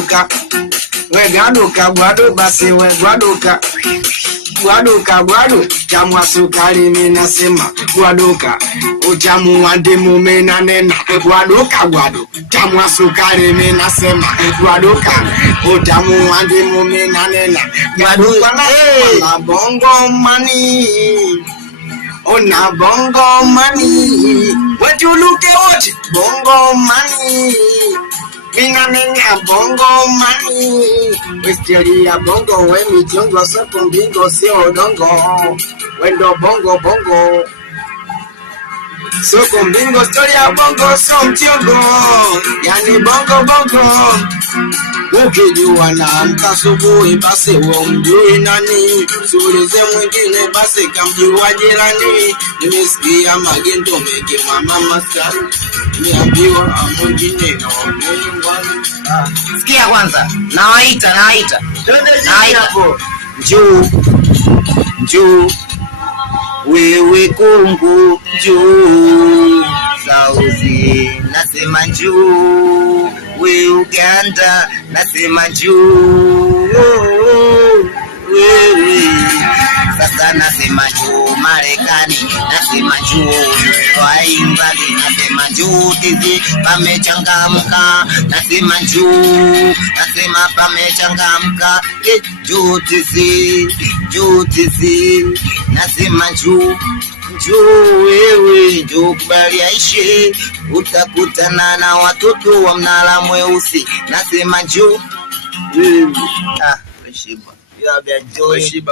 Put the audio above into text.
gwaduka. We gwaduka gwadu basi we gwaduka. Gwaduka gwadu jamu sukari minasema gwaduka. Ujamu wa ndimu minanena gwaduka gwadu. Jamu sukari minasema gwaduka. Ujamu wa ndimu minanena gwaduka. Na bongo money. Ona bongo money. What you look at? Bongo money. Minanena bongo money. Wisteria bongo we mijongo soko mbingo sio dongo. Wendo bongo bongo. Soko mbingo story ya bongo so mchongo. Yani bongo bongo. Ukijua na amka asubuhi basi wewe mjui nani. Suulize mwingine basi kamjua jirani. Nimesikia magendo mengi mama masari. Niambiwa mwingine na mwingine. Sikia kwanza. Nawaita. Njoo. Wewe kungu njoo. Sauzi nasema njoo. We Uganda nasema njoo. Wewe sasa nasema njoo. Marekani nasema njoo. Waingali nasema njoo. Tizi pamechangamka nasema njoo. Nasema pamechangamka njoo tizi nasema njoo. Njoo wewe njoo kubali aishe. Utakutana na watoto wa mnala mweusi. Nasema njoo. Shiba. Ya bia njoo.